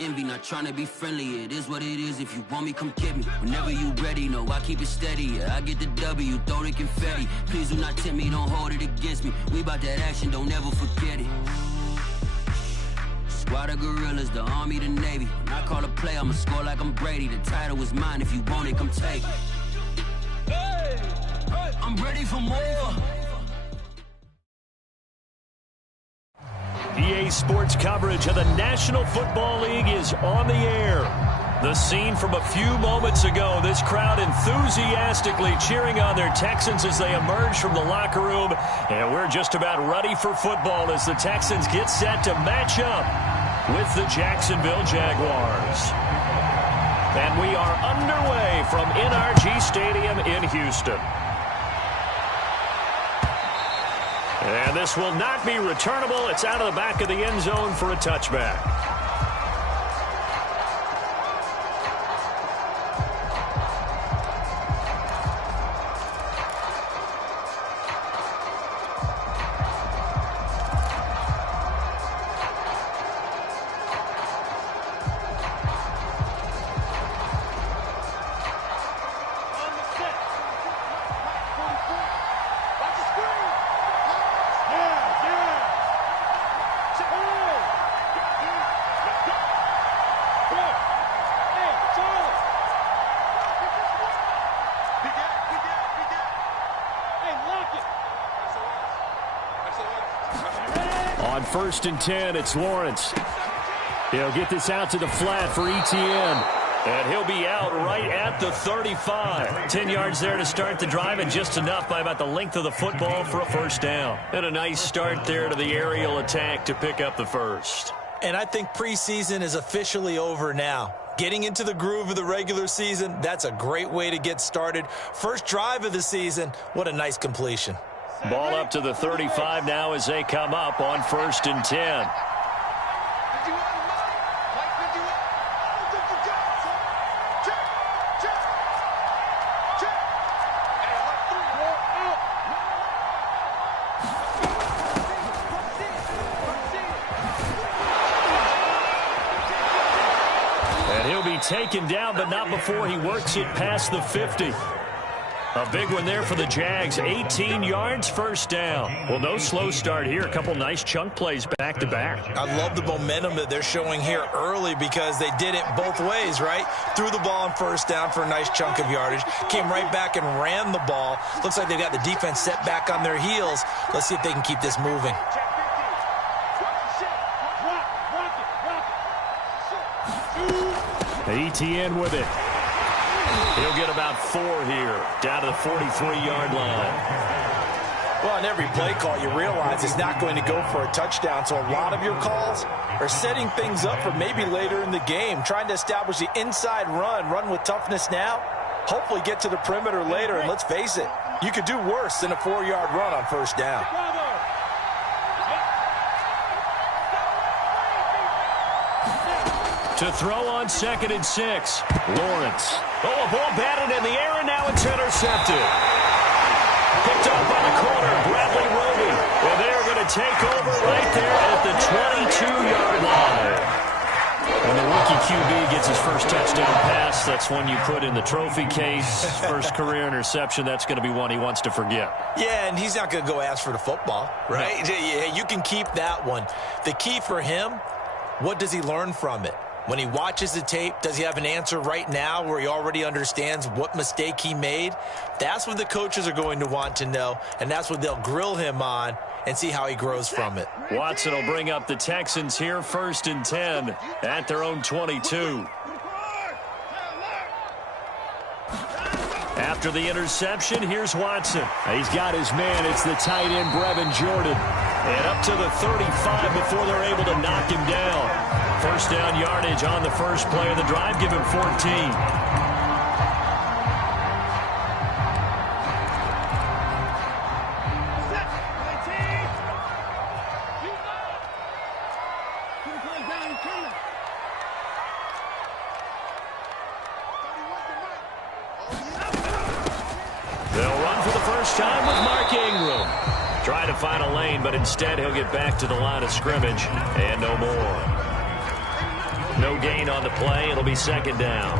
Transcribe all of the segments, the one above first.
envy, not trying to be friendly. It is what it is. If you want me, come get me. Whenever you ready, no, I keep it steady. Yeah, I get the W, throw the confetti. Please do not tempt me, don't hold it against me. We bout that action, don't ever forget it. Squad of gorillas, the Army, the Navy. When I call a play, I'ma score like I'm Brady. The title is mine. If you want it, come take it. I'm ready for more. EA Sports coverage of the National Football League is on the air. The scene from a few moments ago, this crowd enthusiastically cheering on their Texans as they emerge from the locker room. And we're just about ready for football as the Texans get set to match up with the Jacksonville Jaguars. And we are underway from NRG Stadium in Houston. And this will not be returnable. It's out of the back of the end zone for a touchback. On 1st and 10, it's Lawrence. He'll get this out to the flat for Etienne. And he'll be out right at the 35. 10 yards there to start the drive, and just enough by about the length of the football for a first down. And a nice start there to the aerial attack to pick up the first. And I think preseason is officially over now. Getting into the groove of the regular season, that's a great way to get started. First drive of the season, what a nice completion. Ball up to the 35 now as they come up on 1st and 10. And he'll be taken down, but not before he works it past the 50. A big one there for the Jags. 18 yards, first down. Well, no slow start here. A couple nice chunk plays back-to-back. I love the momentum that they're showing here early because they did it both ways, right? Threw the ball on first down for a nice chunk of yardage. Came right back and ran the ball. Looks like they've got the defense set back on their heels. Let's see if they can keep this moving. Etienne with it. He'll get about 4 here, down to the 43-yard line. Well, on every play call, you realize it's not going to go for a touchdown, so a lot of your calls are setting things up for maybe later in the game, trying to establish the inside run with toughness now, hopefully get to the perimeter later, and let's face it, you could do worse than a 4-yard run on first down. To throw on 2nd and 6, Lawrence. Oh, a ball batted in the air, and now it's intercepted. Picked up by the corner, Bradley Roby. Well, they're going to take over right there at the 22-yard line. When the rookie QB gets his first touchdown pass, that's one you put in the trophy case. First career interception, that's going to be one he wants to forget. Yeah, and he's not going to go ask for the football, right? Yeah, you can keep that one. The key for him, what does he learn from it? When he watches the tape, does he have an answer right now where he already understands what mistake he made? That's what the coaches are going to want to know, and that's what they'll grill him on and see how he grows from it. Watson will bring up the Texans here, 1st and 10 at their own 22. After the interception, here's Watson. He's got his man. It's the tight end, Brevin Jordan. And up to the 35 before they're able to knock him down. First down yardage on the first play of the drive. Give him 14. They'll run for the first time with Mark Ingram. Try to find a lane, but instead he'll get back to the line of scrimmage and no more. No gain on the play. It'll be second down.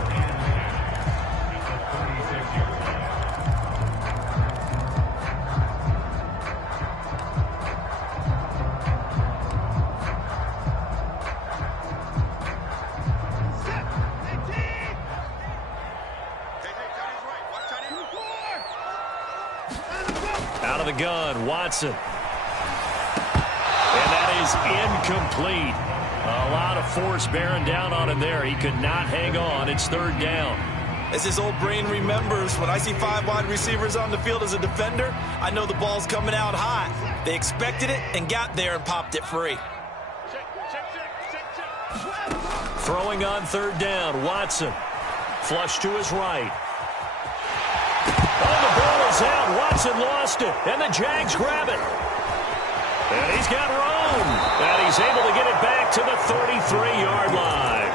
Out of the gun, Watson. And that is incomplete. A lot of force bearing down on him there. He could not hang on. It's third down. As his old brain remembers, when I see 5 wide receivers on the field as a defender, I know the ball's coming out hot. They expected it and got there and popped it free. Throwing on third down, Watson. Flush to his right. Oh, the ball is out. Watson lost it, and the Jags grab it. And he's got room, and he's able to get it back to the 33-yard line.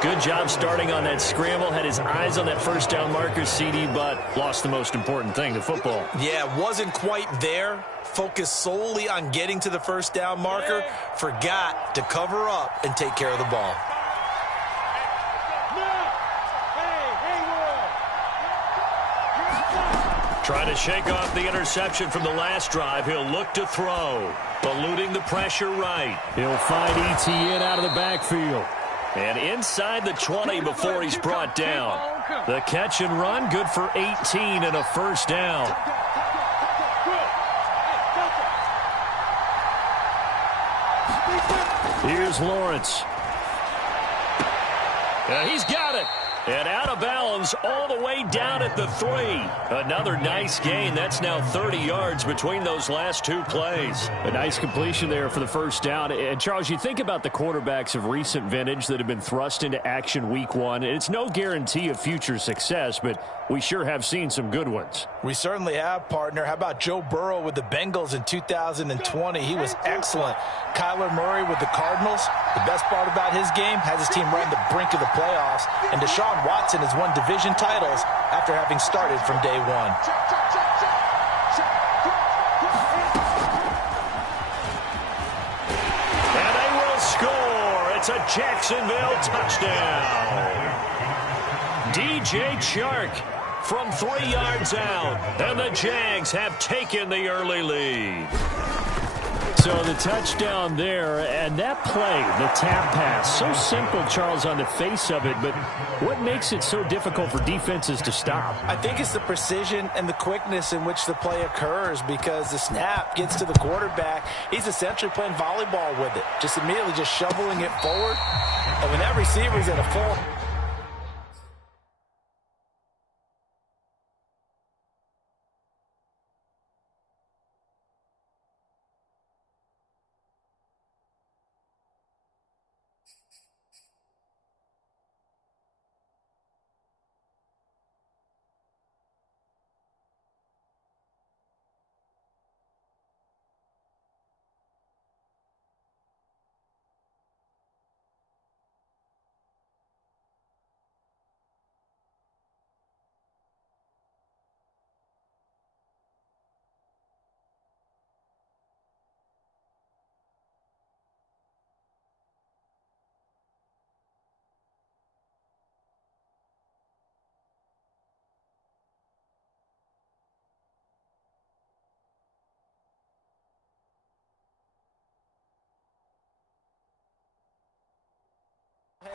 Good job starting on that scramble. Had his eyes on that first down marker, CD, but lost the most important thing, the football. Yeah, wasn't quite there. Focused solely on getting to the first down marker. Forgot to cover up and take care of the ball. Trying to shake off the interception from the last drive. He'll look to throw. Eluding the pressure right. He'll find ETN out of the backfield. And inside the 20 before he's brought down. The catch and run, good for 18 and a first down. Here's Lawrence. He's got it. And out of bounds all the way down at the 3. Another nice gain. That's now 30 yards between those last two plays. A nice completion there for the first down. And, Charles, you think about the quarterbacks of recent vintage that have been thrust into action week 1. It's no guarantee of future success, but we sure have seen some good ones. We certainly have, partner. How about Joe Burrow with the Bengals in 2020? He was excellent. Kyler Murray with the Cardinals. The best part about his game, has his team right on the brink of the playoffs. And Deshaun Watson has won division titles after having started from day one. And they will score. It's a Jacksonville touchdown. DJ Chark from 3 yards out. And the Jags have taken the early lead. So the touchdown there, and that play, the tap pass, so simple, Charles, on the face of it, but what makes it so difficult for defenses to stop? I think it's the precision and the quickness in which the play occurs, because the snap gets to the quarterback. He's essentially playing volleyball with it, just immediately just shoveling it forward. And when that receiver's at a full...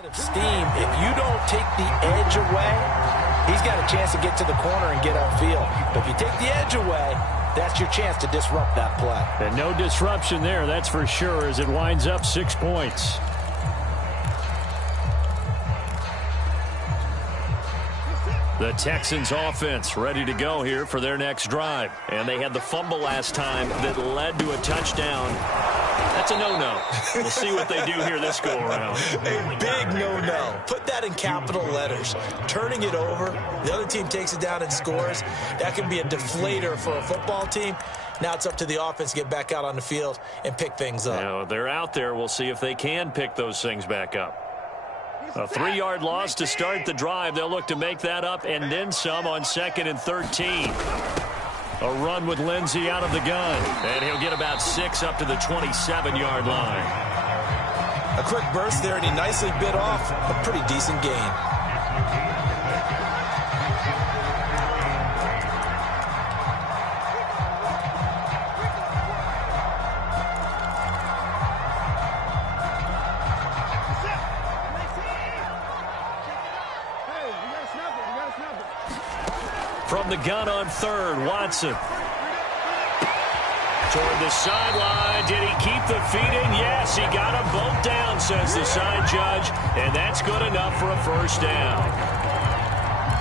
of steam. If you don't take the edge away, he's got a chance to get to the corner and get upfield. But if you take the edge away, that's your chance to disrupt that play. And no disruption there, that's for sure, as it winds up 6 points. The Texans offense ready to go here for their next drive. And they had the fumble last time that led to a touchdown. That's a no-no. We'll see what they do here this go-around. A big no-no. Put that in capital letters. Turning it over, the other team takes it down and scores. That can be a deflator for a football team. Now it's up to the offense to get back out on the field and pick things up. Now, they're out there. We'll see if they can pick those things back up. A 3-yard loss to start the drive. They'll look to make that up and then some on 2nd and 13. A run with Lindsey out of the gun. And he'll get about 6 up to the 27-yard line. A quick burst there, and he nicely bit off a pretty decent gain. From the gun on third, Watson. Toward the sideline. Did he keep the feet in? Yes, he got them both down, says the side judge. And that's good enough for a first down.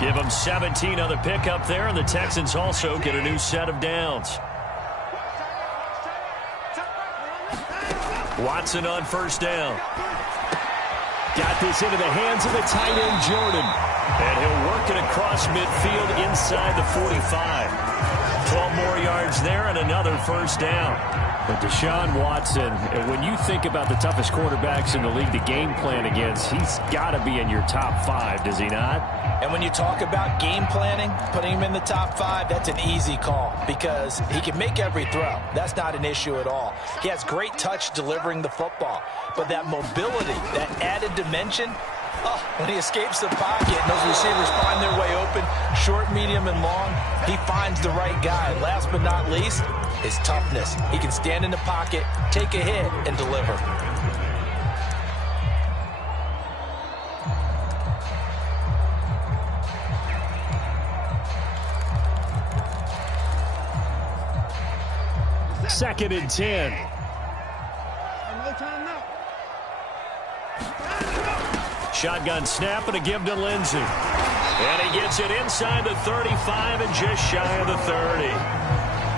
Give them 17 on the pickup there, and the Texans also get a new set of downs. Watson on first down. Got this into the hands of the tight end, Jordan. And he'll work it across midfield inside the 45. 12 more yards there and another first down. But Deshaun Watson, when you think about the toughest quarterbacks in the league to game plan against, he's got to be in your top 5, does he not? And when you talk about game planning, putting him in the top 5, that's an easy call because he can make every throw. That's not an issue at all. He has great touch delivering the football. But that mobility, that added dimension, when he escapes the pocket and those receivers find their way open, short, medium, and long, he finds the right guy. And last but not least, his toughness. He can stand in the pocket, take a hit, and deliver. Second and 10. Shotgun snap and a give to Lindsey. And he gets it inside the 35 and just shy of the 30.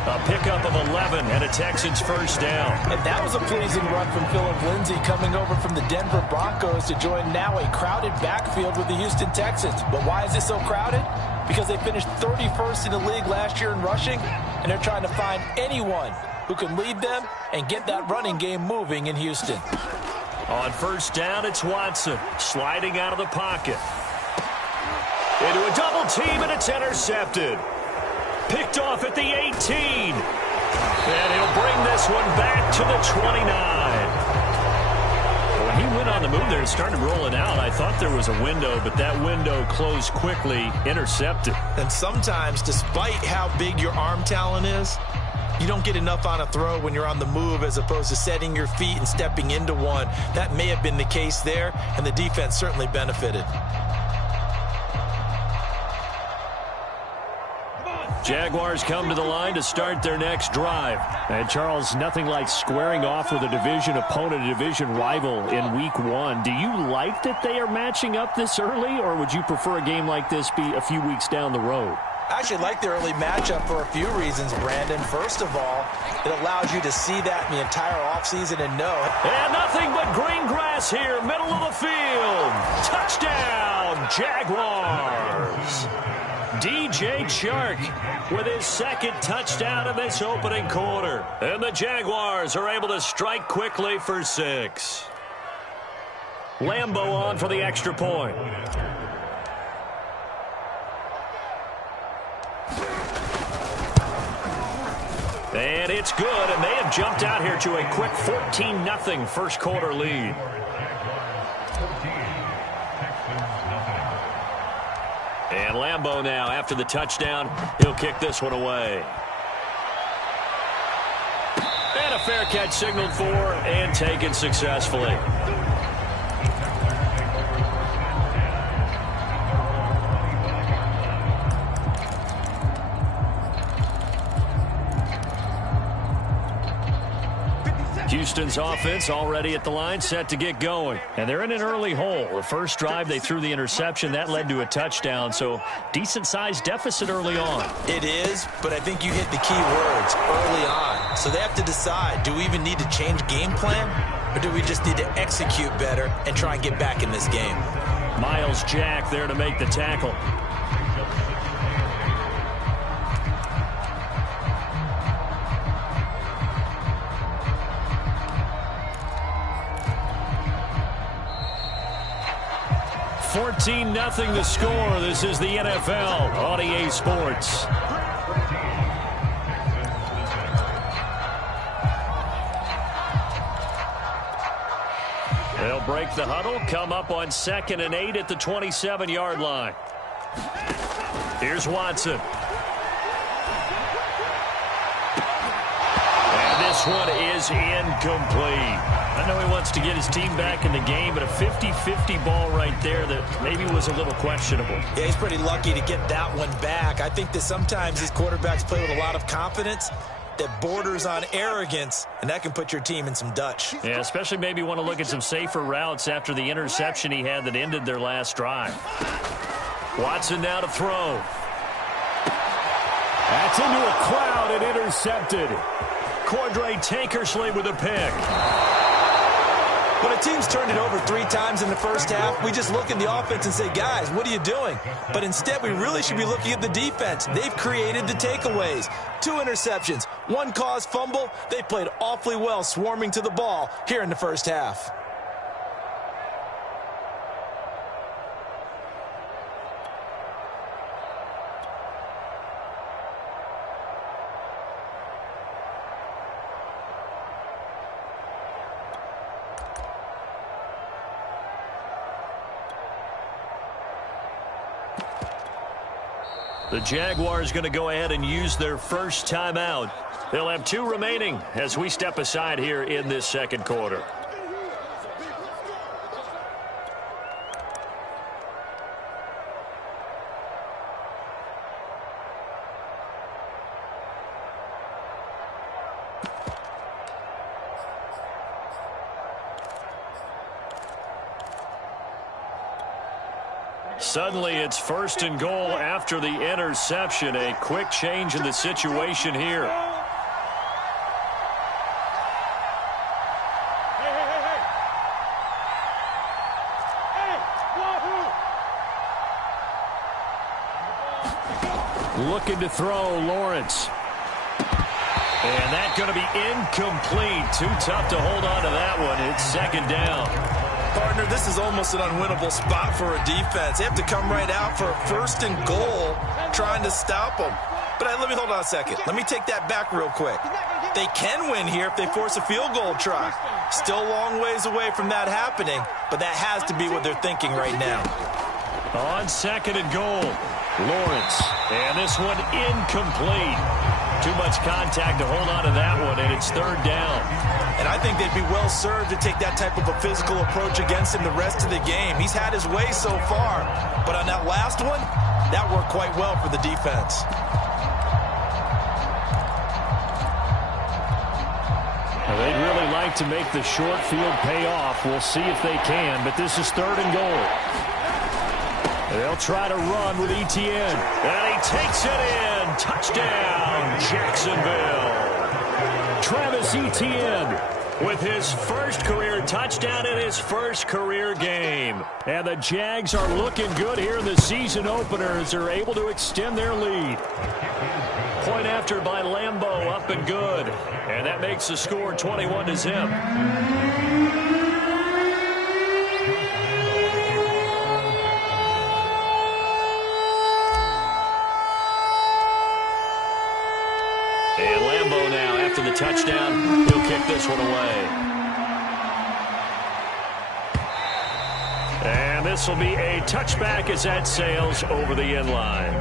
A pickup of 11 and a Texans first down. And that was a pleasing run from Phillip Lindsay coming over from the Denver Broncos to join now a crowded backfield with the Houston Texans. But why is it so crowded? Because they finished 31st in the league last year in rushing, and they're trying to find anyone who can lead them and get that running game moving in Houston. On first down, it's Watson sliding out of the pocket. Into a double team, and it's intercepted. Picked off at the 18. And he'll bring this one back to the 29. When he went on the move there and started rolling out, I thought there was a window, but that window closed quickly, intercepted. And sometimes, despite how big your arm talent is, you don't get enough on a throw when you're on the move as opposed to setting your feet and stepping into one. That may have been the case there, and the defense certainly benefited. Jaguars come to the line to start their next drive. And, Charles, nothing like squaring off with a division opponent, a division rival in Week 1. Do you like that they are matching up this early, or would you prefer a game like this be a few weeks down the road? I actually like the early matchup for a few reasons, Brandon. First of all, it allows you to see that in the entire offseason and know. And nothing but green grass here, middle of the field. Touchdown, Jaguars. DJ Chark with his second touchdown in this opening quarter. And the Jaguars are able to strike quickly for 6. Lambeau on for the extra point. And it's good, and they have jumped out here to a quick 14-0 first quarter lead. And Lambeau now, after the touchdown, he'll kick this one away. And a fair catch signaled for and taken successfully. Houston's offense already at the line, set to get going. And they're in an early hole. The first drive, they threw the interception. That led to a touchdown, so decent-sized deficit early on. It is, but I think you hit the key words early on. So they have to decide, do we even need to change game plan, or do we just need to execute better and try and get back in this game? Miles Jack there to make the tackle. $14-0 the score. This is the NFL on EA Sports. break the huddle, come up on 2nd and 8 at the 27-yard line. Here's Watson. And this one is incomplete. I know he wants to get his team back in the game, but a 50-50 ball right there that maybe was a little questionable. Yeah, he's pretty lucky to get that one back. I think that sometimes these quarterbacks play with a lot of confidence that borders on arrogance, and that can put your team in some Dutch. Yeah, especially maybe want to look at some safer routes after the interception he had that ended their last drive. Watson now to throw. That's into a crowd and intercepted. Cordray Tankersley with a pick. When a team's turned it over 3 times in the first half, we just look at the offense and say, guys, what are you doing? But instead, we really should be looking at the defense. They've created the takeaways. 2 interceptions, 1 caused fumble. They played awfully well swarming to the ball here in the first half. The Jaguars going to go ahead and use their first timeout. They'll have 2 remaining as we step aside here in this second quarter. Suddenly, it's 1st and goal after the interception. A quick change in the situation here. Looking to throw, Lawrence. And that's going to be incomplete. Too tough to hold on to that one. It's 2nd down. Partner, this is almost an unwinnable spot for a defense. They have to come right out for a 1st and goal trying to stop them. But let me hold on a second. Let me take that back real quick. They can win here if they force a field goal try. Still a long ways away from that happening, but that has to be what they're thinking right now. On 2nd and goal, Lawrence. And this one incomplete. Too much contact to hold on to that one, and it's 3rd down. And I think they'd be well served to take that type of a physical approach against him the rest of the game. He's had his way so far, but on that last one, that worked quite well for the defense. Well, they'd really like to make the short field pay off. We'll see if they can, but this is 3rd and goal. They'll try to run with Etienne. And he takes it in. Touchdown, Jacksonville. Travis Etienne with his first career touchdown in his first career game. And the Jags are looking good here in the season opener as they're able to extend their lead. Point after by Lambeau, up and good. And that makes the score 21-0. And Lambeau now, after the touchdown, he'll kick this one away. And this will be a touchback as that sails over the end line.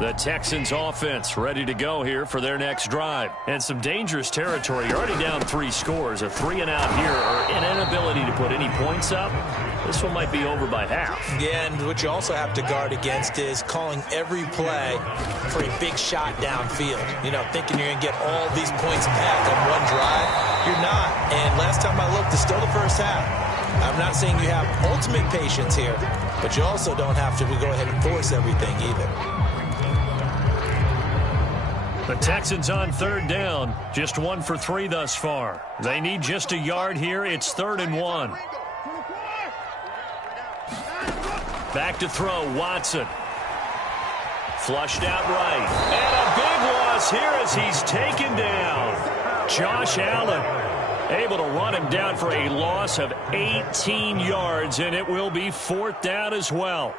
The Texans offense ready to go here for their next drive. And some dangerous territory. You're already down 3 scores. A 3-and-out here or an inability to put any points up. This one might be over by half. Yeah, and what you also have to guard against is calling every play for a big shot downfield. You know, thinking you're going to get all these points back on one drive. You're not. And last time I looked, it's still the first half. I'm not saying you have ultimate patience here, but you also don't have to go ahead and force everything either. The Texans on 3rd down. Just 1 for 3 thus far. They need just a yard here. It's 3rd and 1. Back to throw, Watson. Flushed out right. And a big loss here as he's taken down. Josh Allen able to run him down for a loss of 18 yards, and it will be 4th down as well.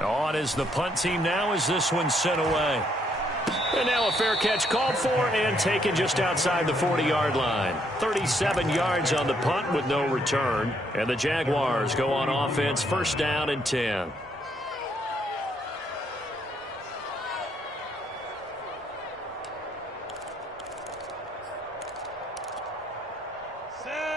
On is the punt team now as this one's sent away. And now a fair catch called for and taken just outside the 40-yard line. 37 yards on the punt with no return. And the Jaguars go on offense, 1st down and 10.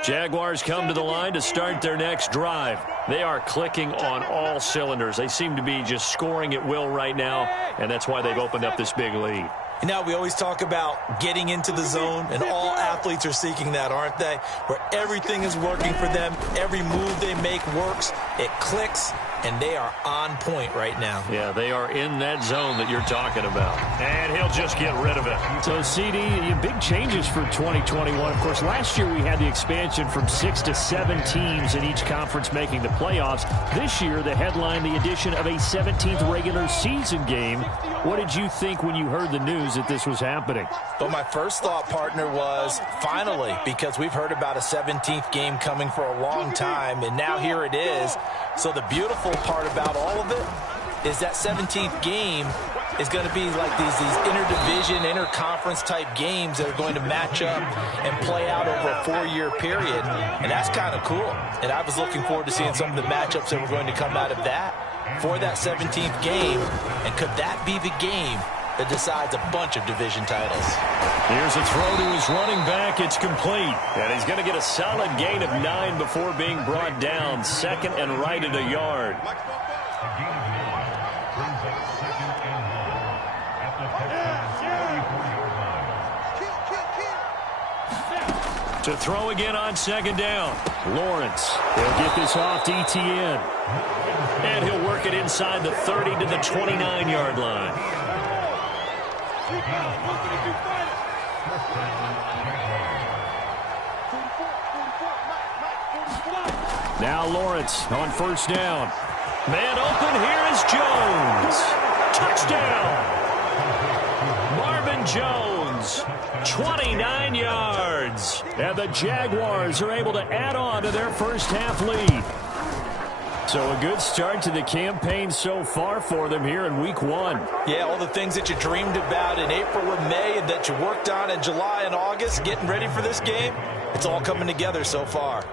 Jaguars come to the line to start their next drive. They are clicking on all cylinders. They seem to be just scoring at will right now, and that's why they've opened up this big lead. You know, we always talk about getting into the zone, and all athletes are seeking that, aren't they? Where everything is working for them, every move they make works, it clicks, and they are on point right now. Yeah, they are in that zone that you're talking about. And he'll just get rid of it. So, CD, big changes for 2021. Of course, last year we had the expansion from 6 to 7 teams in each conference making the playoffs. This year, the headline, the addition of a 17th regular season game. What did you think when you heard the news that this was happening? Well, my first thought, partner, was finally, because we've heard about a 17th game coming for a long time, and now here it is. So the beautiful part about all of it is that 17th game is going to be like these interdivision, interconference type games that are going to match up and play out over a 4-year period. And that's kind of cool. And I was looking forward to seeing some of the matchups that were going to come out of that for that 17th game. And could that be the game that decides a bunch of division titles? Here's a throw to his running back. It's complete. And he's going to get a solid gain of 9 before being brought down. 2nd and right at a yard. To throw again on 2nd down. Lawrence. He'll get this off to ETN. And he'll work it inside the 30 to the 29-yard line. Now Lawrence on 1st down. Man open, here is Jones. Touchdown. Marvin Jones, 29 yards. And the Jaguars are able to add on to their first half lead. So a good start to the campaign so far for them here in week 1. Yeah, all the things that you dreamed about in April and May and that you worked on in July and August, getting ready for this game, it's all coming together so far.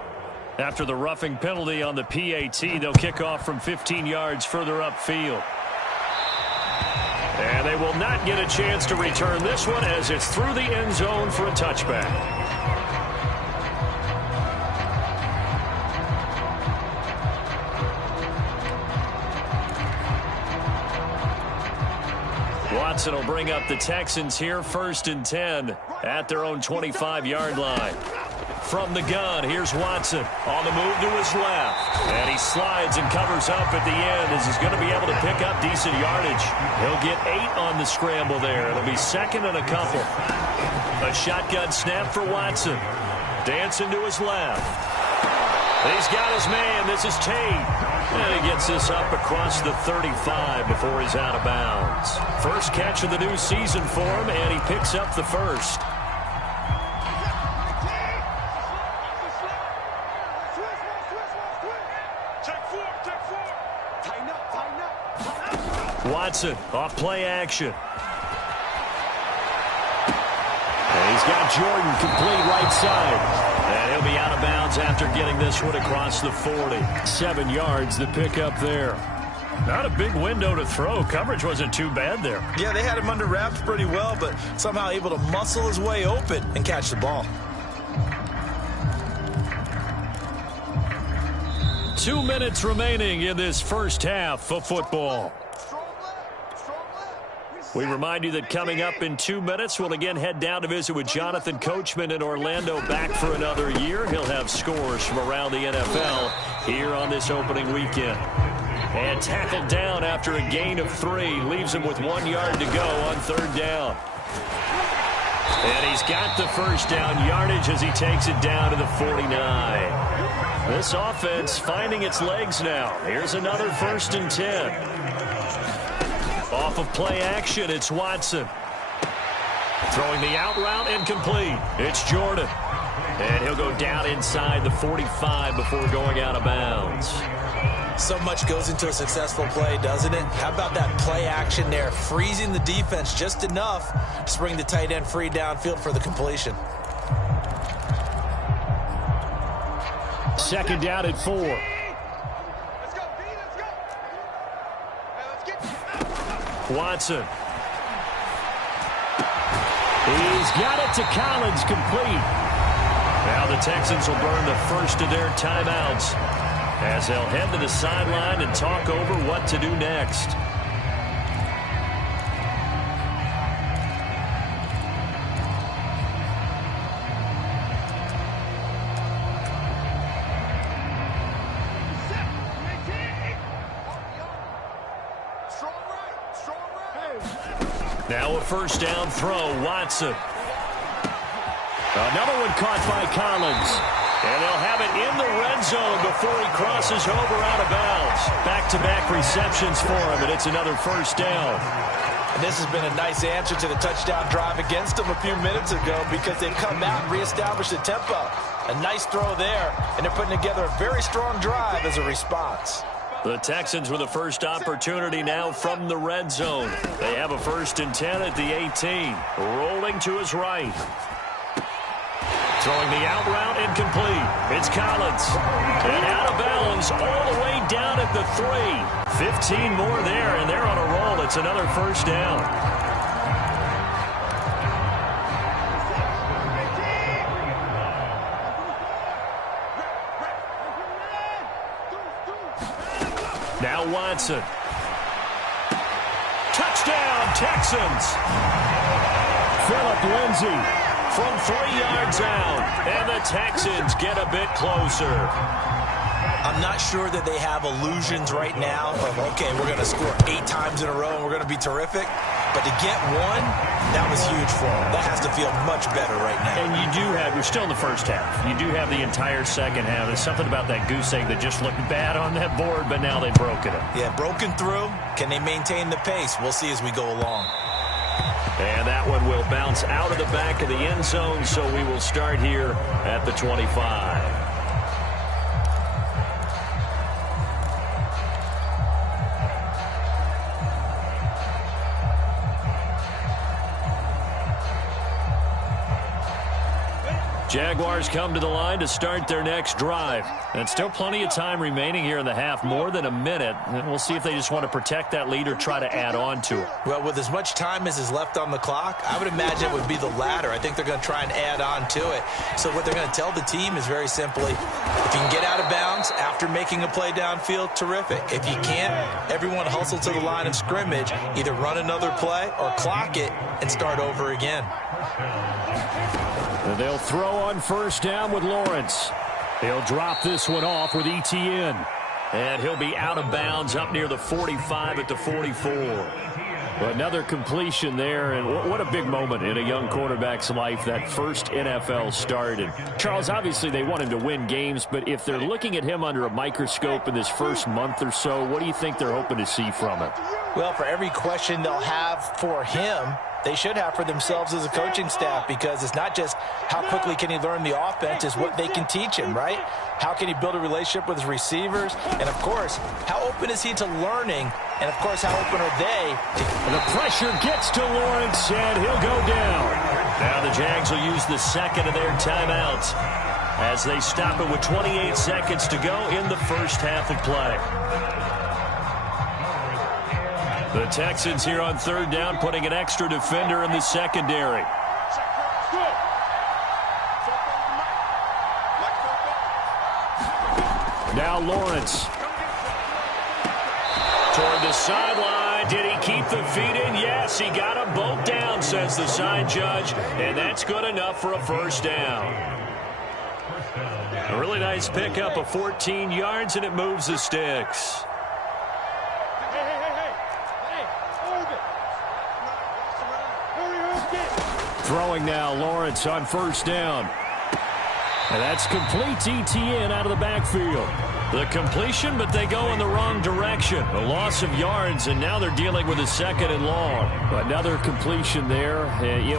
After the roughing penalty on the PAT, they'll kick off from 15 yards further upfield. And they will not get a chance to return this one as it's through the end zone for a touchback. Watson will bring up the Texans here 1st and 10 at their own 25-yard line. From the gun, here's Watson on the move to his left. And he slides and covers up at the end as he's going to be able to pick up decent yardage. He'll get 8 on the scramble there. It'll be 2nd and a couple. A shotgun snap for Watson. Dancing to his left. He's got his man. This is Tate. And he gets this up across the 35 before he's out of bounds. First catch of the new season for him, and he picks up the first. Watson off play action. And he's got Jordan complete right side. And he'll be out of bounds after getting this one across the 40. 7 yards to pick up there. Not a big window to throw. Coverage wasn't too bad there. Yeah, they had him under wraps pretty well, but somehow able to muscle his way open and catch the ball. 2 minutes remaining in this first half of football. We remind you that coming up in 2 minutes, we'll again head down to visit with Jonathan Coachman in Orlando, back for another year. He'll have scores from around the NFL here on this opening weekend. And tackled down after a gain of 3. Leaves him with 1 yard to go on 3rd down. And he's got the first down yardage as he takes it down to the 49. This offense finding its legs now. Here's another 1st and 10. Off of play action, it's Watson. Throwing the out route incomplete. It's Jordan. And he'll go down inside the 45 before going out of bounds. So much goes into a successful play, doesn't it? How about that play action there? Freezing the defense just enough to bring the tight end free downfield for the completion. Second down at 4. Watson. He's got it to Collins, complete. Now the Texans will burn the first of their timeouts as they'll head to the sideline and talk over what to do next. Now a first down throw, Watson. Another one caught by Collins. And they'll have it in the red zone before he crosses over out of bounds. Back-to-back receptions for him, and it's another first down. And this has been a nice answer to the touchdown drive against them a few minutes ago because they've come out and reestablished the tempo. A nice throw there, and they're putting together a very strong drive as a response. The Texans with the first opportunity now from the red zone. They have a 1st and 10 at the 18. Rolling to his right. Throwing the out route incomplete. It's Collins. And out of bounds all the way down at the 3. 15 more there, and they're on a roll. It's another first down. Now Watson. Touchdown, Texans. Phillip Lindsay from 3 yards out, and the Texans get a bit closer. I'm not sure that they have illusions right now of, okay, we're going to score 8 times in a row and we're going to be terrific. But to get one, that was huge for them. That has to feel much better right now. And you're still in the first half. You do have the entire second half. There's something about that goose egg that just looked bad on that board, but now they've broken it. Yeah, broken through. Can they maintain the pace? We'll see as we go along. And that one will bounce out of the back of the end zone, so we will start here at the 25. Jaguars come to the line to start their next drive. And still plenty of time remaining here in the half, more than a minute. And we'll see if they just want to protect that lead or try to add on to it. Well, with as much time as is left on the clock, I would imagine it would be the latter. I think they're going to try and add on to it. So what they're going to tell the team is very simply, if you can get out of bounds after making a play downfield, terrific. If you can't, everyone hustle to the line of scrimmage, either run another play or clock it and start over again. And they'll throw on first down with Lawrence. He'll drop this one off with Etienne. And he'll be out of bounds up near the 45 at the 44. Another completion there, and what a big moment in a young quarterback's life, that first NFL start. And Charles, obviously they want him to win games, but if they're looking at him under a microscope in this first month or so, what do you think they're hoping to see from him? Well, for every question they'll have for him, they should have for themselves as a coaching staff, because it's not just how quickly can he learn the offense, it's what they can teach him, right? How can he build a relationship with his receivers? And, of course, how open is he to learning? And, of course, how open are they? The pressure gets to Lawrence, and he'll go down. Now the Jags will use the second of their timeouts as they stop it with 28 seconds to go in the first half of play. The Texans here on third down, putting an extra defender in the secondary. Now Lawrence. Toward the sideline. Did he keep the feet in? Yes, he got them both down, says the side judge. And that's good enough for a first down. A really nice pickup of 14 yards, and it moves the sticks. Throwing now, Lawrence on first down. And that's complete to Etienne out of the backfield. The completion, but they go in the wrong direction. A loss of yards, and now they're dealing with a 2nd and long. Another completion there.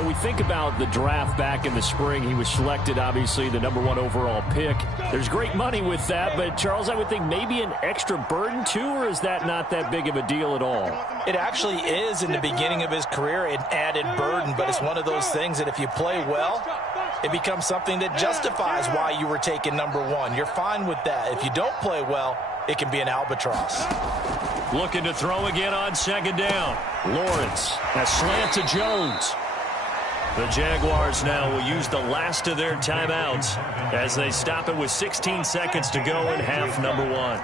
We think about the draft back in the spring. He was selected, obviously, the #1 overall pick. There's great money with that, but, Charles, I would think maybe an extra burden, too, or is that not that big of a deal at all? It actually is in the beginning of his career an added burden, but it's one of those things that if you play well, it becomes something that justifies why you were taken #1. You're fine with that. If you don't play well, it can be an albatross. Looking to throw again on 2nd down. Lawrence, a slant to Jones. The Jaguars now will use the last of their timeouts as they stop it with 16 seconds to go in half number 1.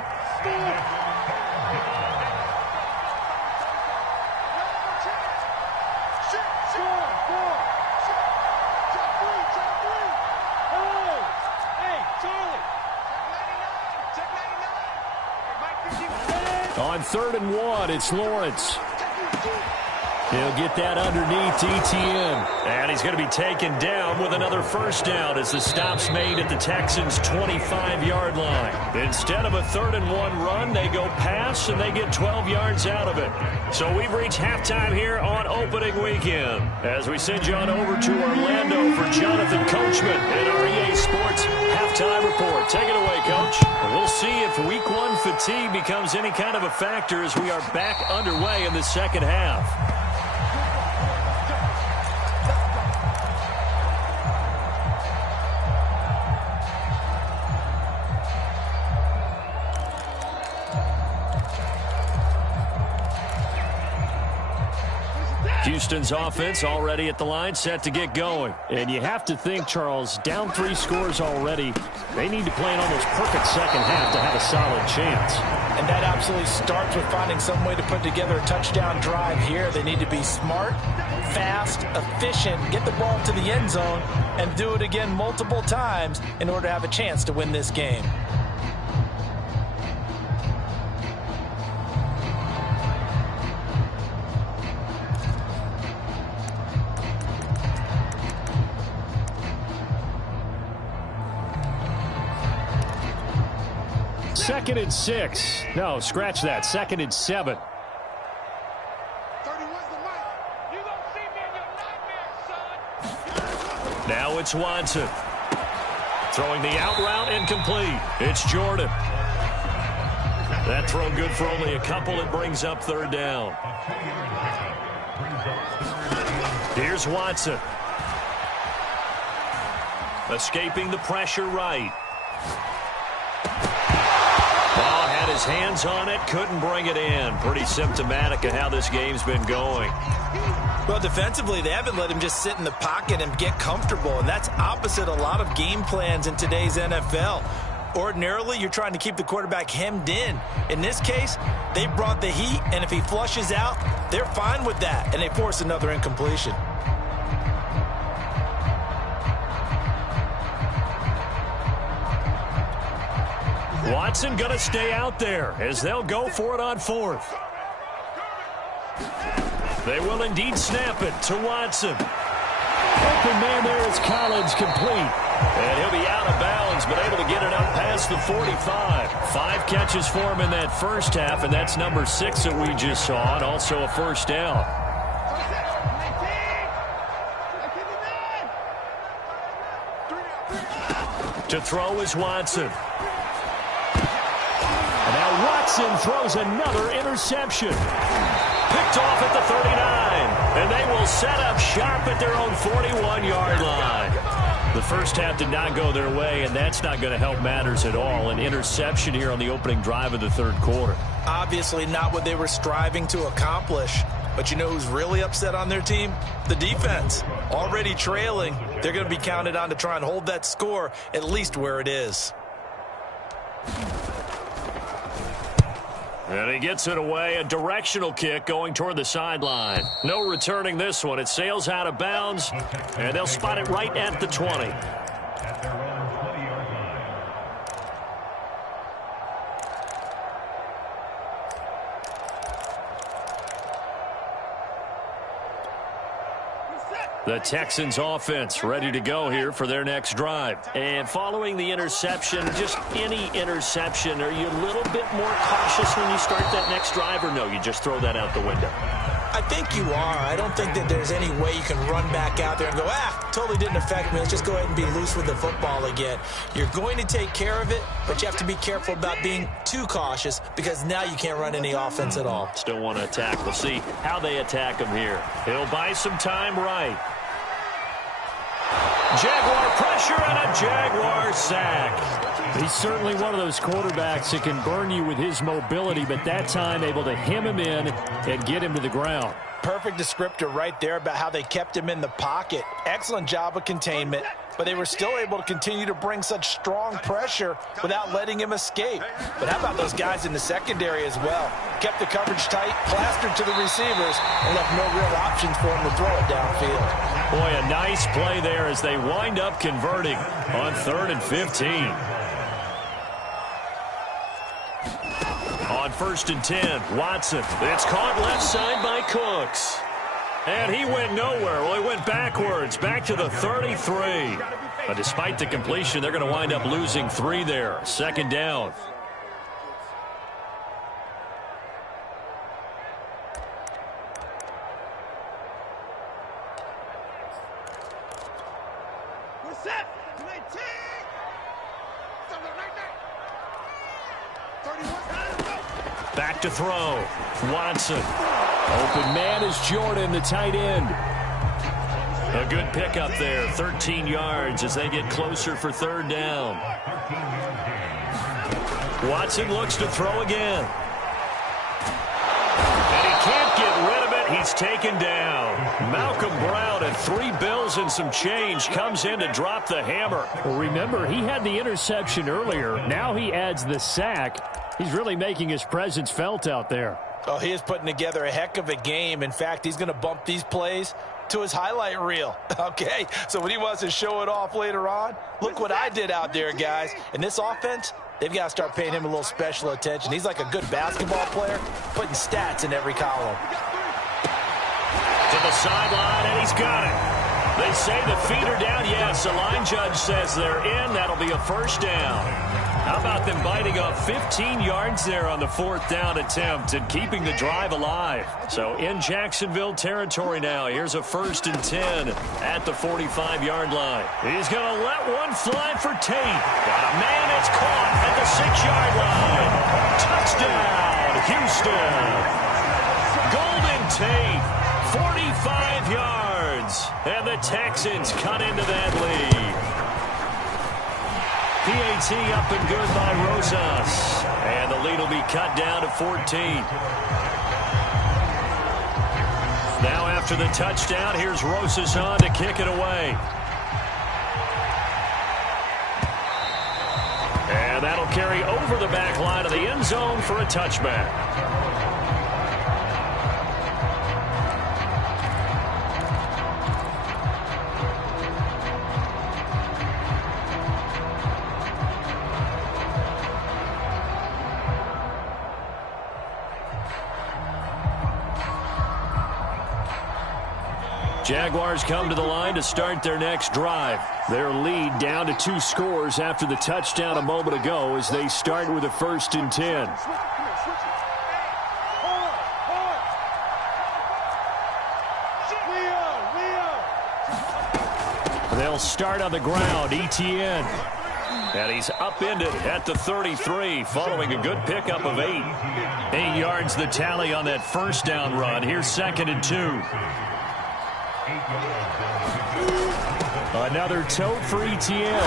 On 3rd and 1, it's Lawrence. He'll get that underneath ETN. And he's going to be taken down with another 1st down as the stop's made at the Texans' 25-yard line. Instead of a 3rd and 1 run, they go pass, and they get 12 yards out of it. So we've reached halftime here on opening weekend. As we send you on over to Orlando for Jonathan Coachman in our EA Sports Halftime Report. Take it away, Coach. We'll see if Week 1 fatigue becomes any kind of a factor as we are back underway in the second half. Houston's offense already at the line, set to get going. And you have to think, Charles, down 3 scores already. They need to play an almost perfect second half to have a solid chance. And that absolutely starts with finding some way to put together a touchdown drive here. They need to be smart, fast, efficient, get the ball to the end zone, and do it again multiple times in order to have a chance to win this game. Second and 6. No, scratch that. 2nd and 7. Now it's Watson. Throwing the out route incomplete. It's Jordan. That throw good for only a couple. It brings up 3rd down. Here's Watson. Escaping the pressure right. Ball had his hands on it, couldn't bring it in. Pretty symptomatic of how this game's been going. Well, defensively, they haven't let him just sit in the pocket and get comfortable, and that's opposite a lot of game plans in today's NFL. Ordinarily, you're trying to keep the quarterback hemmed in. In this case, they brought the heat, and if he flushes out, they're fine with that, and they force another incompletion. Watson going to stay out there as they'll go for it on 4th. They will indeed snap it to Watson. Open man there is Collins, complete. And he'll be out of bounds, but able to get it out past the 45. 5 catches for him in that first half, and that's number 6 that we just saw, and also a 1st down. To throw is Watson. And now Watson throws another interception. Picked off at the 39, and they will set up shop at their own 41-yard line. The first half did not go their way, and that's not going to help matters at all. An interception here on the opening drive of the 3rd quarter. Obviously not what they were striving to accomplish. But you know who's really upset on their team? The defense. Already trailing, they're going to be counted on to try and hold that score at least where it is. And he gets it away, a directional kick going toward the sideline. No returning this one. It sails out of bounds, and they'll spot it right at the 20. The Texans offense ready to go here for their next drive. And following the interception, just any interception, are you a little bit more cautious when you start that next drive, or no, you just throw that out the window? I think you are. I don't think that there's any way you can run back out there and go, totally didn't affect me. Let's just go ahead and be loose with the football again. You're going to take care of it, but you have to be careful about being too cautious because now you can't run any offense at all. Still want to attack. We'll see how they attack him here. He'll buy some time right. Jaguar pressure and a Jaguar sack. He's certainly one of those quarterbacks that can burn you with his mobility, but that time able to hem him in and get him to the ground. Perfect descriptor right there about how they kept him in the pocket. Excellent job of containment, but they were still able to continue to bring such strong pressure without letting him escape. But how about those guys in the secondary as well? Kept the coverage tight, plastered to the receivers, and left no real options for him to throw it downfield. Boy, a nice play there as they wind up converting on 3rd and 15. On 1st and 10, Watson. It's caught left side by Cooks. And he went nowhere. Well, he went backwards, back to the 33. But despite the completion, they're going to wind up losing 3 there. 2nd down. Back to throw. Watson. Open man is Jordan, the tight end. A good pickup there. 13 yards as they get closer for 3rd down. Watson looks to throw again. And he can't get rid of it. He's taken down. Malcolm Brown at 3 bills and some change comes in to drop the hammer. Well, remember, he had the interception earlier. Now he adds the sack. He's really making his presence felt out there. Oh, he is putting together a heck of a game. In fact, he's going to bump these plays to his highlight reel. Okay, so when he wants to show it off later on, look what I did out there, guys. And this offense, they've got to start paying him a little special attention. He's like a good basketball player, putting stats in every column. To the sideline, and he's got it. They say the feet are down. Yes, the line judge says they're in. That'll be a 1st down. How about them biting off 15 yards there on the 4th down attempt and keeping the drive alive? So in Jacksonville territory now. Here's a 1st and 10 at the 45-yard line. He's going to let one fly for Tate. Got a man, it's caught at the 6-yard line. Touchdown, Houston. Golden Tate, 45 yards. And the Texans cut into that lead. PAT up and good by Rosas. And the lead will be cut down to 14. Now after the touchdown, here's Rosas on to kick it away. And that'll carry over the back line of the end zone for a touchback. Jaguars come to the line to start their next drive. Their lead down to 2 scores after the touchdown a moment ago as they start with a 1st and 10. They'll start on the ground. Etienne. And he's upended at the 33 following a good pickup of 8. 8 yards the tally on that 1st down run. Here's 2nd and 2. Another tote for Etienne.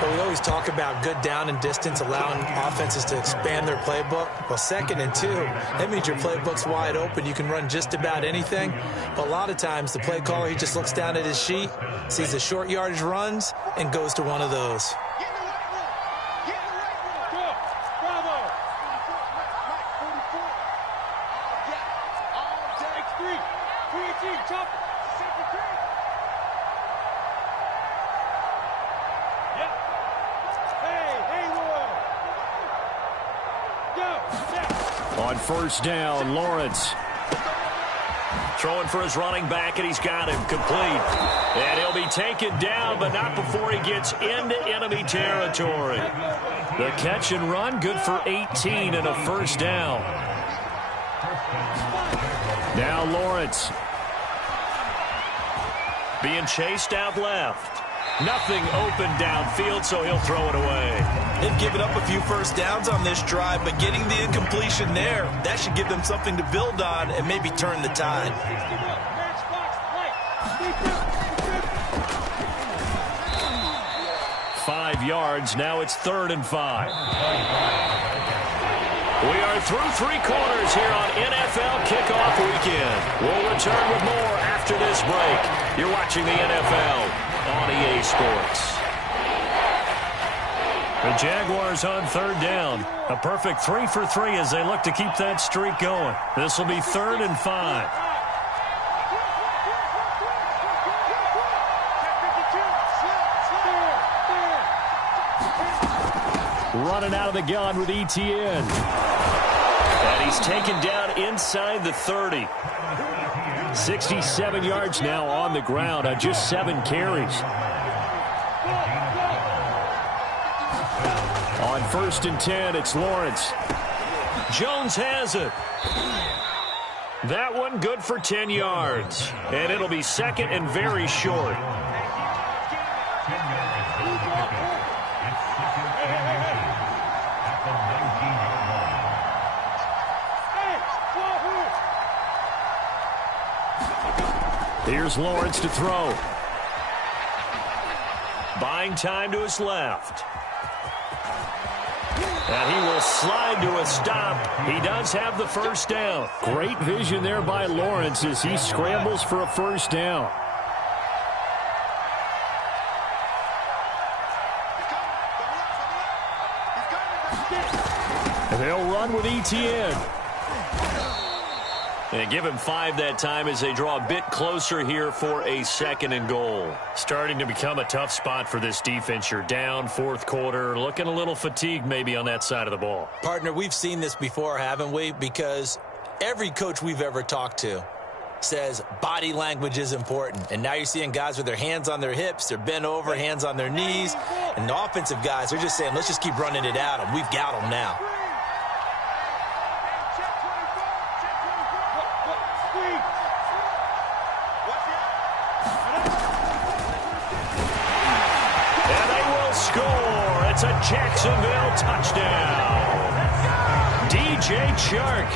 But we always talk about good down and distance, allowing offenses to expand their playbook. Well, 2nd and 2, that means your playbook's wide open. You can run just about anything. But a lot of times, the play caller, he just looks down at his sheet, sees the short yardage runs, and goes to one of those. On 1st down, Lawrence Throwing for his running back, and he's got him complete. And he'll be taken down, but not before he gets into enemy territory. The catch and run, good for 18 and a first down. Now Lawrence. Being chased out left. Nothing open downfield, so he'll throw it away. They've given up a few first downs on this drive, but getting the incompletion there, that should give them something to build on and maybe turn the tide. 5 yards. Now it's 3rd and 5. We are through 3 quarters here on NFL Kickoff Weekend. We'll return with more after this break. You're watching the NFL on EA Sports. The Jaguars on 3rd down. A perfect 3 for 3 as they look to keep that streak going. This will be 3rd and 5. Running out of the gun with ETN. And he's taken down inside the 30. 67 yards now on the ground on just 7 carries. On 1st and 10, it's Lawrence. Jones has it. That one good for 10 yards. And it'll be 2nd and very short. Here's Lawrence to throw. Buying time to his left. And he will slide to a stop. He does have the first down. Great vision there by Lawrence as he scrambles for a first down. And they'll run with ETN. And give him 5 that time as they draw a bit closer here for a 2nd and goal. Starting to become a tough spot for this defense. You're down 4th quarter, looking a little fatigued maybe on that side of the ball. Partner, we've seen this before, haven't we? Because every coach we've ever talked to says body language is important. And now you're seeing guys with their hands on their hips, they're bent over, hands on their knees. And the offensive guys are just saying, let's just keep running it at them. We've got them now. It's a Jacksonville touchdown. DJ Chark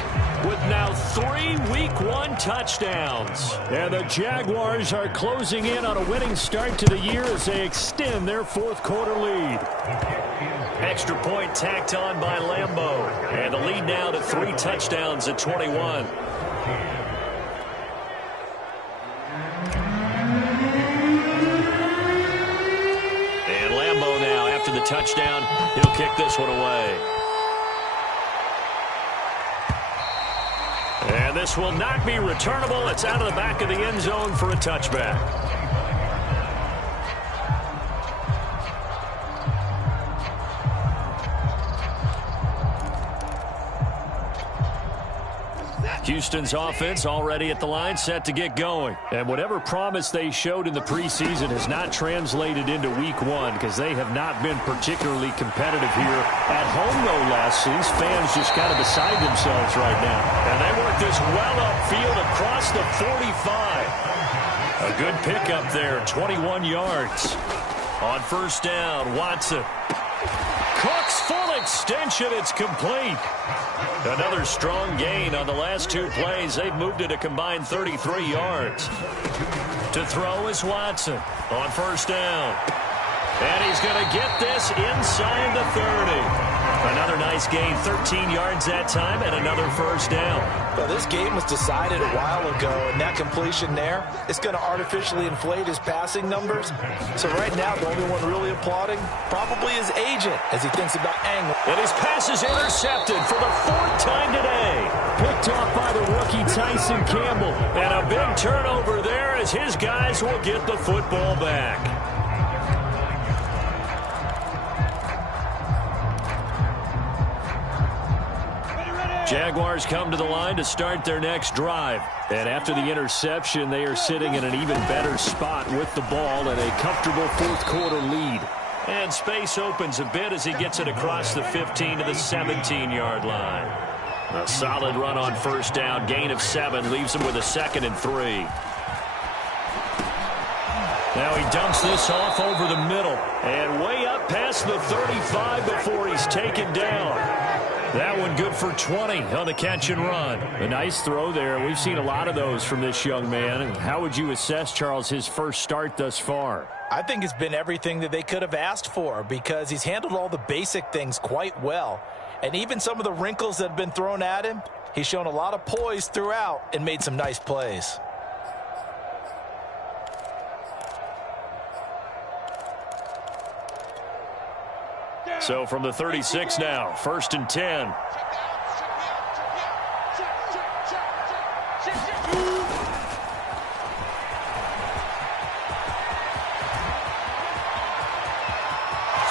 with now 3 Week 1 touchdowns. And the Jaguars are closing in on a winning start to the year as they extend their 4th quarter lead. Extra point tacked on by Lambeau. And the lead now to 3 touchdowns at 21. The touchdown, he'll kick this one away. And this will not be returnable. It's out of the back of the end zone for a touchback. Houston's offense already at the line, set to get going. And whatever promise they showed in the preseason has not translated into Week 1 because they have not been particularly competitive here. At home, no less. So these fans just kind of beside themselves right now. And they work this well upfield across the 45. A good pickup there, 21 yards. On 1st down, Watson. Cook's full extension, it's complete. Another strong gain on the last 2 plays. They've moved it a combined 33 yards. To throw is Watson on 1st down. And he's going to get this inside the 30. Another nice gain, 13 yards that time, and another first down. Well, this game was decided a while ago, and that completion there is going to artificially inflate his passing numbers. So right now, the only one really applauding probably his agent as he thinks about angle. And his pass is intercepted for the 4th time today. Picked off by the rookie Tyson Campbell. And a big turnover there as his guys will get the football back. Jaguars come to the line to start their next drive. And after the interception, they are sitting in an even better spot with the ball and a comfortable fourth-quarter lead. And space opens a bit as he gets it across the 15 to the 17-yard line. A solid run on first down. Gain of 7 leaves him with a 2nd and 3. Now he dumps this off over the middle and way up past the 35 before he's taken down. That one good for 20 on the catch and run. A nice throw there. We've seen a lot of those from this young man. How would you assess, Charles, his first start thus far? I think it's been everything that they could have asked for because he's handled all the basic things quite well. And even some of the wrinkles that have been thrown at him, he's shown a lot of poise throughout and made some nice plays. So from the 36 now, 1st and 10.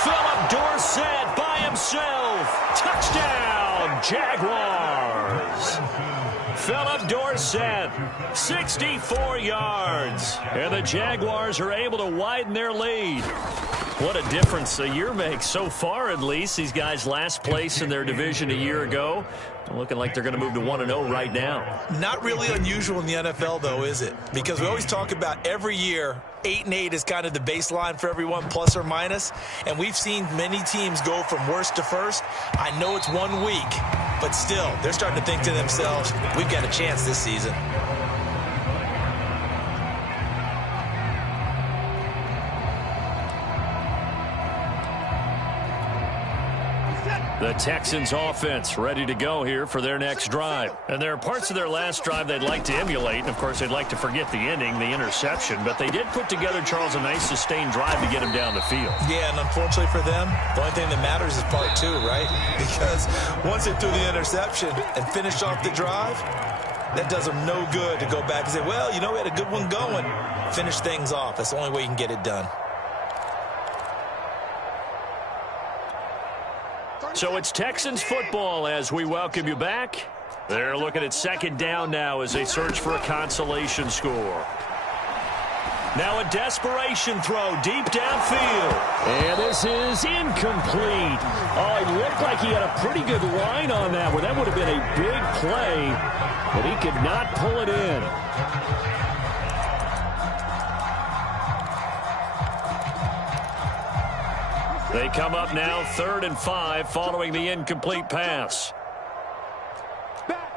Philip Dorsett by himself. Touchdown, Jaguars. Philip Dorsett, 64 yards. And the Jaguars are able to widen their lead. What a difference a year makes so far, at least. These guys last place in their division a year ago. Looking like they're going to move to 1-0 right now. Not really unusual in the NFL, though, is it? Because we always talk about every year, 8-8 is kind of the baseline for everyone, plus or minus. And we've seen many teams go from worst to first. I know it's 1 week, but still, they're starting to think to themselves, we've got a chance this season. The Texans offense ready to go here for their next drive. And there are parts of their last drive they'd like to emulate. And, of course, they'd like to forget the ending, the interception. But they did put together, Charles, a nice sustained drive to get him down the field. Yeah, and unfortunately for them, the only thing that matters is part 2, right? Because once they threw the interception and finished off the drive, that does them no good to go back and say, well, you know, we had a good one going. Finish things off. That's the only way you can get it done. So it's Texans football as we welcome you back. They're looking at 2nd down now as they search for a consolation score. Now a desperation throw deep downfield. And this is incomplete. Oh, it looked like he had a pretty good line on that one. That would have been a big play, but he could not pull it in. They come up now 3rd and 5 following the incomplete pass. Back.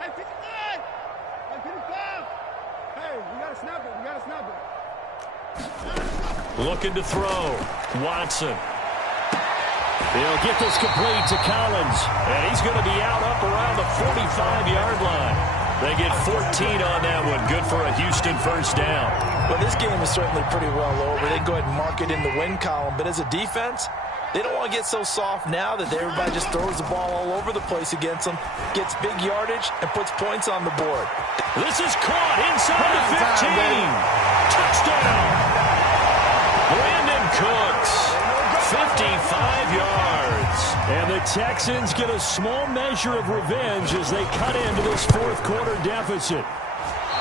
Hey, 59. Hey, 55. Hey, we got to snap it. Looking to throw. Watson. They'll get this complete to Collins. And he's going to be out up around the 45-yard line. They get 14 on that one. Good for a Houston first down. Well, this game is certainly pretty well over. They can go ahead and mark it in the win column. But as a defense, they don't want to get so soft now that everybody just throws the ball all over the place against them, gets big yardage, and puts points on the board. This is caught inside the 15. Touchdown. Brandon Cooks, 55 yards. And the Texans get a small measure of revenge as they cut into this fourth-quarter deficit.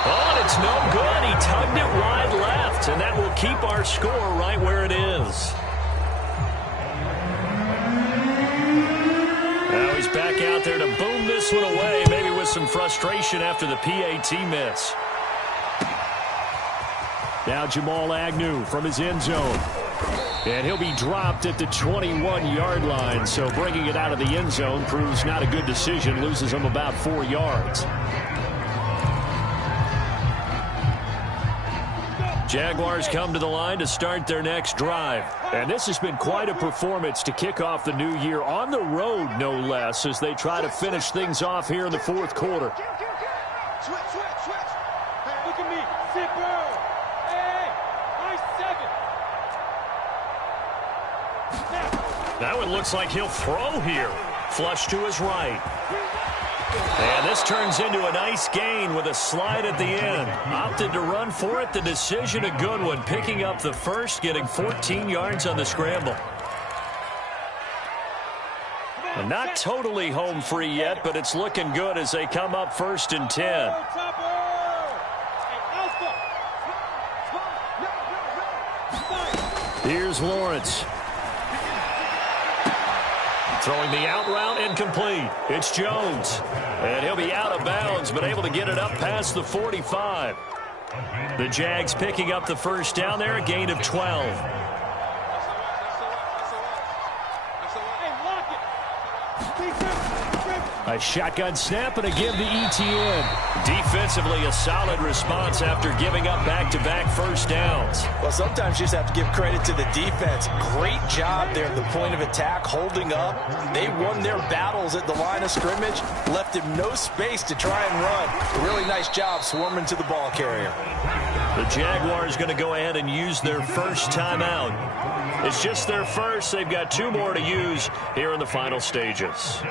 Oh, and it's no good. He tugged it wide left, and that will keep our score right where it is. Now he's back out there to boom this one away, maybe with some frustration after the PAT miss. Now Jamal Agnew from his end zone. And he'll be dropped at the 21-yard line, so bringing it out of the end zone proves not a good decision, loses him about 4 yards. Jaguars come to the line to start their next drive. And this has been quite a performance to kick off the new year on the road, no less, as they try to finish things off here in the fourth quarter. Switch. Hey, look at me. Zipper. Hey, That one looks like he'll throw here. Flush to his right. And this turns into a nice gain with a slide at the end. Opted to run for it. The decision a good one. Picking up the first, getting 14 yards on the scramble. And not totally home free yet, but it's looking good as they come up 1st and 10. Here's Lawrence. Throwing the out route incomplete. It's Jones. And he'll be out of bounds, but able to get it up past the 45. The Jags picking up the first down there, a gain of 12. A shotgun snap and a give to ETN. Defensively, a solid response after giving up back-to-back first downs. Well, sometimes you just have to give credit to the defense. Great job there at the point of attack, holding up. They won their battles at the line of scrimmage, left him no space to try and run. A really nice job swarming to the ball carrier. The Jaguars going to go ahead and use their first timeout. It's just their first. They've got 2 more to use here in the final stages.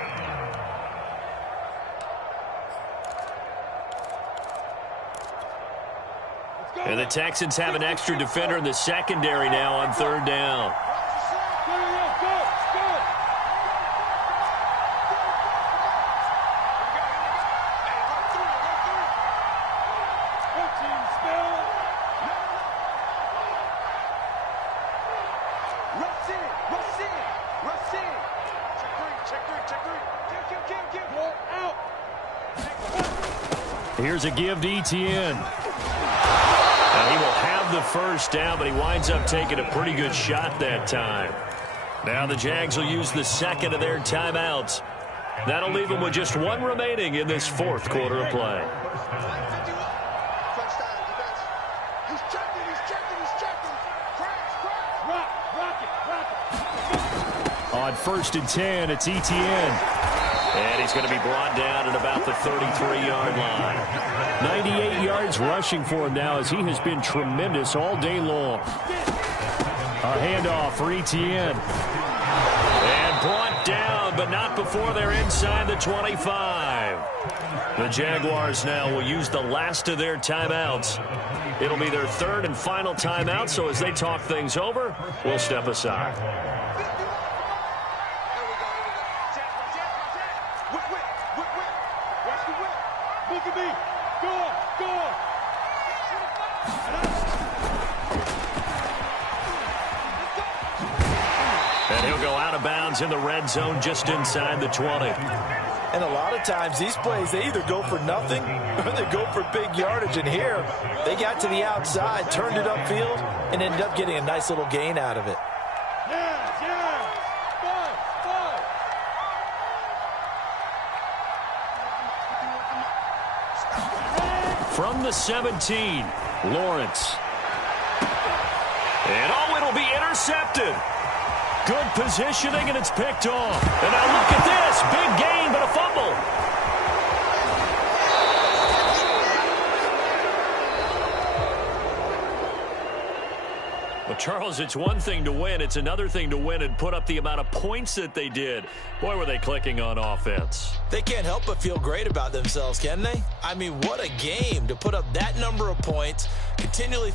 And the Texans have an extra defender in the secondary now on 3rd down. Here's a give to ETN. And he will have the first down, but he winds up taking a pretty good shot that time. Now the Jags will use the second of their timeouts. That'll leave them with just 1 remaining in this 4th quarter of play. On 1st and 10, it's ETN. And he's going to be brought down at about the 33-yard line. 98 yards rushing for him now as he has been tremendous all day long. A handoff for ETN. And brought down, but not before they're inside the 25. The Jaguars now will use the last of their timeouts. It'll be their 3rd and final timeout, so as they talk things over, we'll step aside. And he'll go out of bounds in the red zone just inside the 20. And a lot of times these plays, they either go for nothing or they go for big yardage. And here, they got to the outside, turned it upfield, and ended up getting a nice little gain out of it. From the 17, Lawrence. And oh, it'll be intercepted. Good positioning, and it's picked off. And now look at this. Big gain, but a fumble. Well, Charles, it's one thing to win. It's another thing to win and put up the amount of points that they did. Boy, were they clicking on offense. They can't help but feel great about themselves, can they? I mean, what a game to put up that number of points, continually